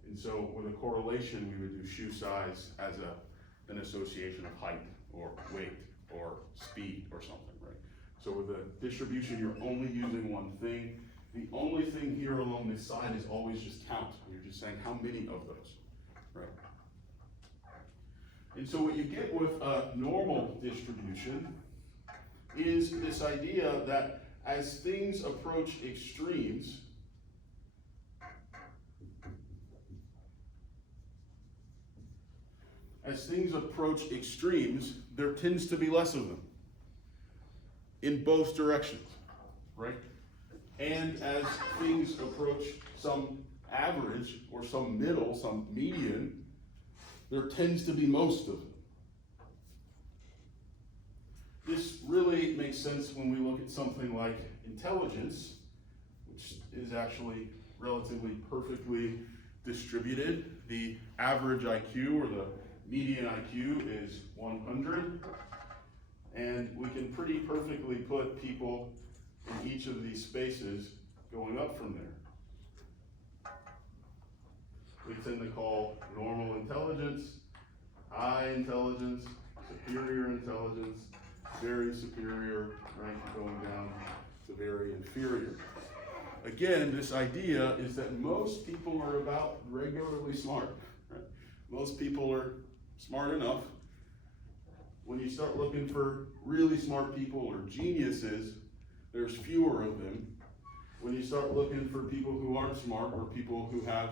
And so with a correlation, we would do shoe size as an association of height or weight or speed or something, right? So with a distribution, you're only using one thing. The only thing here along this side is always just count. You're just saying how many of those, right? And so what you get with a normal distribution is this idea that as things approach extremes, there tends to be less of them in both directions, right? And as things approach some average or some middle, some median, there tends to be most of them. This really makes sense when we look at something like intelligence, which is actually relatively perfectly distributed. The average IQ or the median IQ is 100, and we can pretty perfectly put people in each of these spaces going up from there. We tend to call normal intelligence, high intelligence, superior intelligence, very superior, right, going down to very inferior. Again, this idea is that most people are about regularly smart, right? Most people are smart enough. When you start looking for really smart people or geniuses, there's fewer of them. When you start looking for people who aren't smart or people who have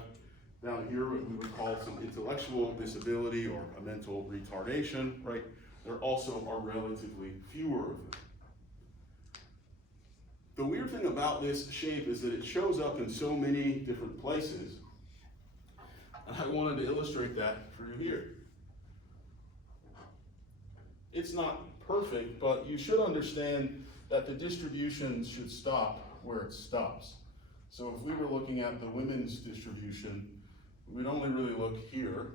down here what we would call some intellectual disability or a mental retardation, right? There also are relatively fewer of them. The weird thing about this shape is that it shows up in so many different places. And I wanted to illustrate that for you here. It's not perfect, but you should understand that the distribution should stop where it stops. So if we were looking at the women's distribution, we'd only really look here.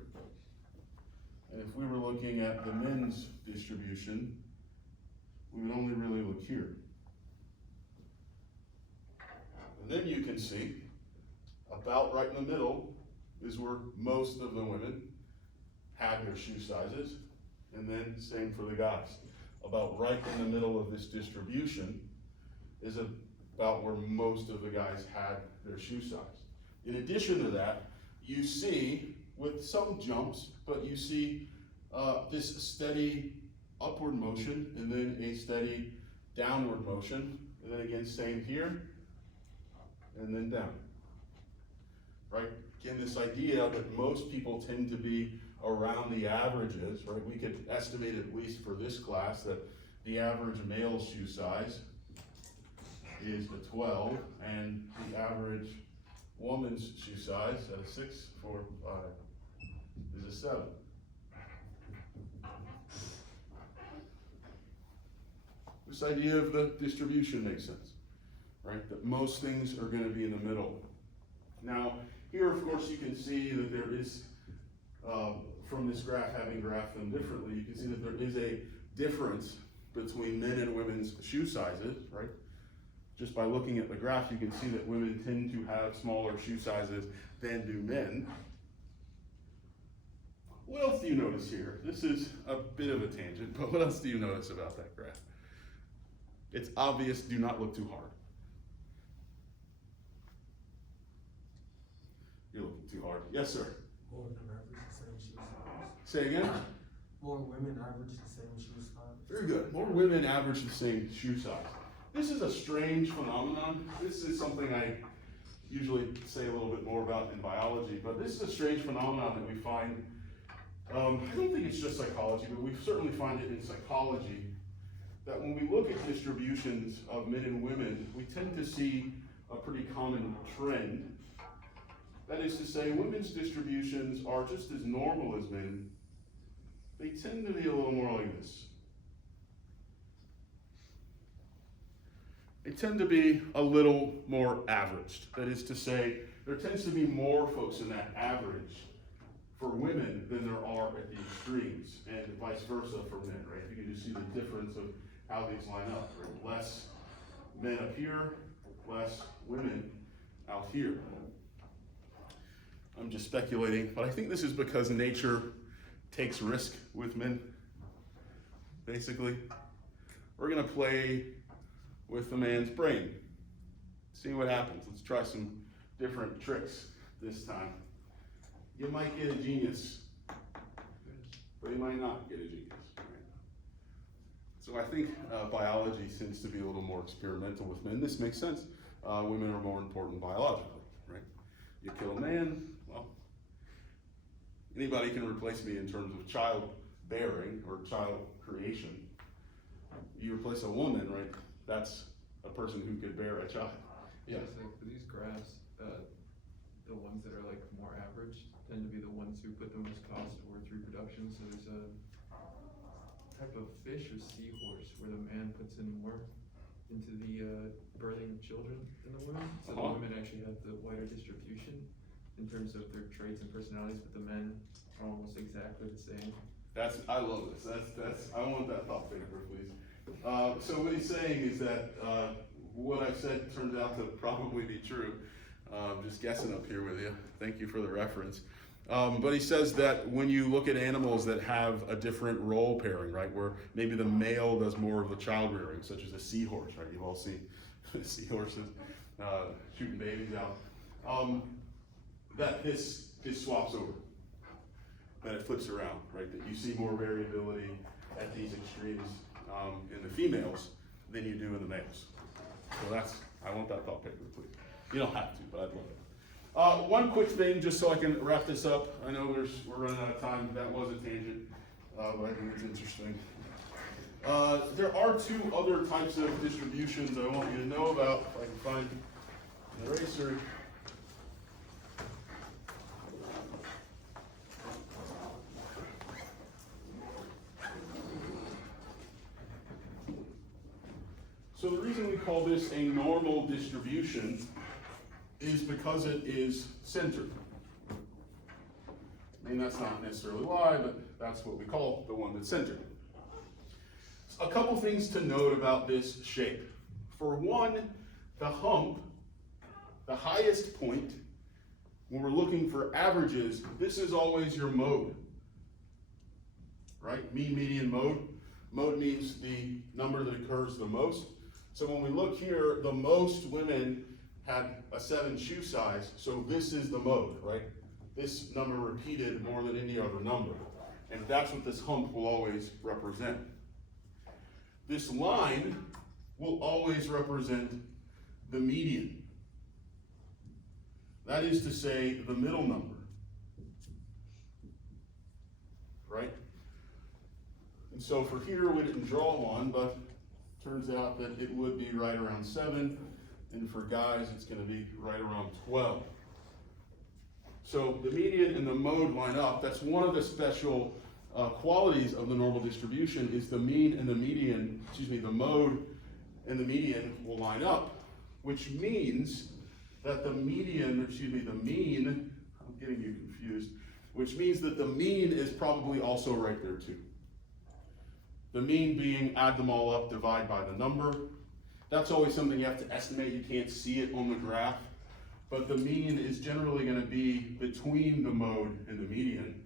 And if we were looking at the men's distribution, we would only really look here. And then you can see, about right in the middle is where most of the women had their shoe sizes, and then same for the guys. About right in the middle of this distribution is about where most of the guys had their shoe size. In addition to that, you see, with some jumps, but you see this steady upward motion, and then a steady downward motion, and then again, same here, and then down. Right? Again, this idea that most people tend to be around the averages, right? We could estimate, at least for this class, that the average male shoe size is a 12, and the average woman's shoe size at a 6, 4, 5 is a 7. This idea of the distribution makes sense, right? That most things are going to be in the middle. Now, here, of course, you can see that there is, from this graph, having graphed them differently, you can see that there is a difference between men and women's shoe sizes, right? Just by looking at the graph, you can see that women tend to have smaller shoe sizes than do men. What else do you notice here? This is a bit of a tangent, but what else do you notice about that graph? It's obvious, do not look too hard. You're looking too hard. Yes, sir. More women average the same shoe size. Say again? More women average the same shoe size. Very good. More women average the same shoe size. This is a strange phenomenon. This is something I usually say a little bit more about in biology, but this is a strange phenomenon that we find, I don't think it's just psychology, but we certainly find it in psychology, that when we look at distributions of men and women, we tend to see a pretty common trend. That is to say, women's distributions are just as normal as men. They tend to be a little more like this. They tend to be a little more averaged. That is to say, there tends to be more folks in that average for women than there are at the extremes, and vice versa for men, right? You can just see the difference of how these line up, right? Less men up here, less women out here. I'm just speculating, but I think this is because nature takes risk with men, basically. We're gonna play with the man's brain. See what happens. Let's try some different tricks this time. You might get a genius, but you might not get a genius. Right? So I think biology tends to be a little more experimental with men. This makes sense. Women are more important biologically, right? You kill a man, well, anybody can replace me in terms of childbearing or child creation. You replace a woman, right? That's a person who could bear a child. Yeah, it's like for these graphs, the ones that are like more average tend to be the ones who put the most cost towards reproduction. So there's a type of fish or seahorse where the man puts in more into the birthing of children than the women. So the women actually have the wider distribution in terms of their traits and personalities, but the men are almost exactly the same. I love this. I want that thought paper, please. So what he's saying is that what I said turns out to probably be true. Just guessing up here with you. Thank you for the reference. But he says that when you look at animals that have a different role pairing, right, where maybe the male does more of the child rearing, such as a seahorse, right? You've all seen seahorses shooting babies out. That this swaps over. That it flips around, right? That you see more variability at these extremes in the females than you do in the males. So I want that thought paper, please. You don't have to, but I'd love it. One quick thing, just so I can wrap this up. I know we're running out of time. That was a tangent, but I think it's interesting. There are two other types of distributions I want you to know about, if I can find an eraser. So the reason we call this a normal distribution is because it is centered. I mean, that's not necessarily why, but that's what we call the one that's centered. A couple things to note about this shape. For one, the hump, the highest point, when we're looking for averages, this is always your mode, right? Mean, median, mode. Mode means the number that occurs the most. So when we look here, the most women had a 7 shoe size, so this is the mode, right? This number repeated more than any other number. And that's what this hump will always represent. This line will always represent the median. That is to say, the middle number, right? And so for here, we didn't draw one, but turns out that it would be right around 7, and for guys, it's gonna be right around 12. So the median and the mode line up. That's one of the special qualities of the normal distribution is the mean and the median, the mode and the median will line up, which means that the mean, I'm getting you confused, which means that the mean is probably also right there too. The mean being add them all up, divide by the number. That's always something you have to estimate. You can't see it on the graph. But the mean is generally going to be between the mode and the median.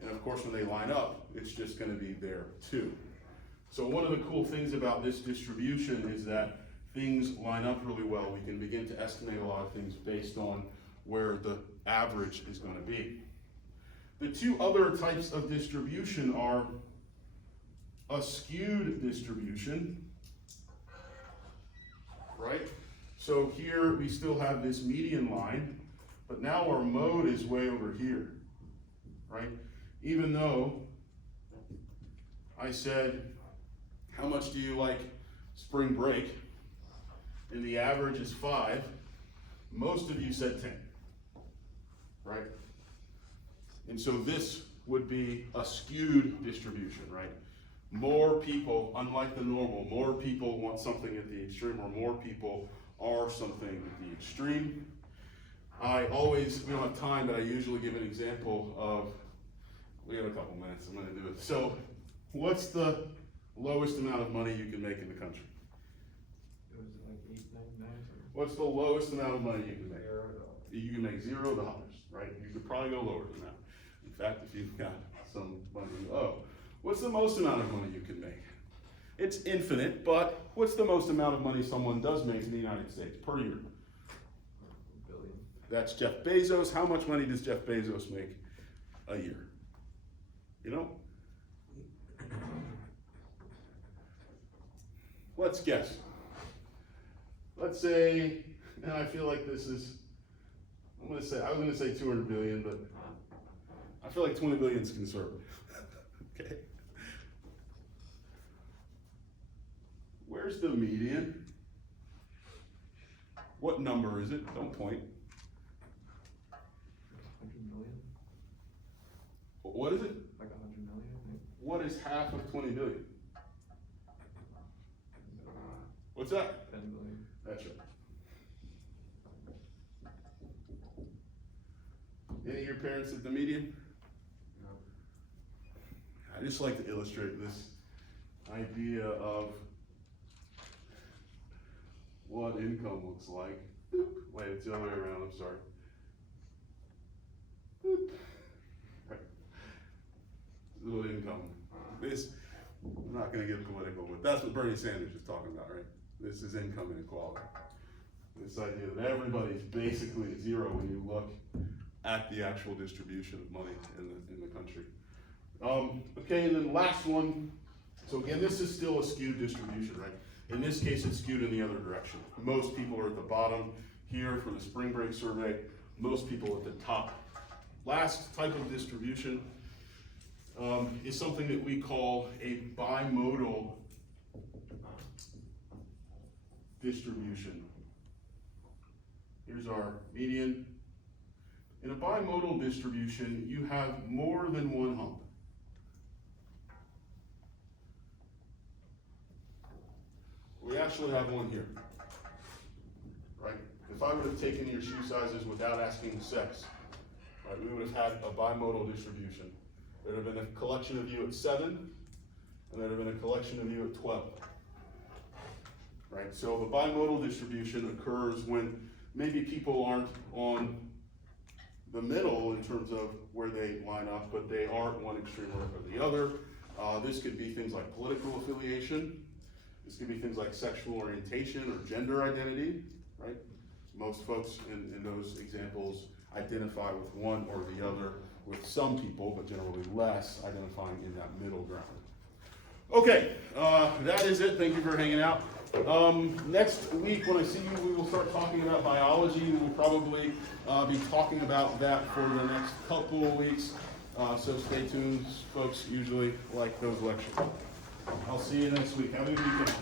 And of course, when they line up, it's just going to be there too. So one of the cool things about this distribution is that things line up really well. We can begin to estimate a lot of things based on where the average is going to be. The two other types of distribution are a skewed distribution, right? So here we still have this median line, but now our mode is way over here, right? Even though I said, how much do you like spring break? And the average is 5, most of you said 10, right? And so this would be a skewed distribution, right? More people, unlike the normal, more people want something at the extreme, or more people are something at the extreme. We don't have time, but I usually give an example of, we have a couple minutes, I'm gonna do it. So, what's the lowest amount of money you can make in the country? It was like $8.99 or. What's the lowest amount of money you can make? $0. You can make $0, right? You could probably go lower than that. In fact, if you've got some money, what's the most amount of money you can make? It's infinite, but what's the most amount of money someone does make in the United States per year? $1 billion. That's Jeff Bezos. How much money does Jeff Bezos make a year? You know? Let's guess. Let's say, and I feel like this is, I was gonna say 200 billion, but I feel like 20 billion is conservative. Okay. Where's the median? What number is it? Don't point. 100 million? What is it? Like 100 million, I think. What is half of 20 billion? What's that? 10 billion. That's right. Any of your parents at the median? No. I just like to illustrate this idea of what income looks like. Wait, it's the other way around, I'm sorry. Right. This is what income. I'm not gonna get political, but that's what Bernie Sanders is talking about, right? This is income inequality. This idea that everybody's basically at zero when you look at the actual distribution of money in the country. Okay, and then last one. So again, this is still a skewed distribution, right? In this case, it's skewed in the other direction. Most people are at the bottom here for the spring break survey, most people at the top. Last type of distribution is something that we call a bimodal distribution. Here's our median. In a bimodal distribution, you have more than one hump. We actually have one here, right? If I would have taken your shoe sizes without asking sex, right, we would have had a bimodal distribution. There'd have been a collection of you at 7, and there'd have been a collection of you at 12. Right, so the bimodal distribution occurs when maybe people aren't on the middle in terms of where they line up, but they aren't one extreme or the other. This could be things like political affiliation. This could be things like sexual orientation or gender identity, right? Most folks in those examples identify with one or the other, with some people, but generally less, identifying in that middle ground. Okay, that is it. Thank you for hanging out. Next week when I see you, we will start talking about biology. We will probably be talking about that for the next couple of weeks. So stay tuned, folks. Usually like those lectures. I'll see you next week. Have a good weekend.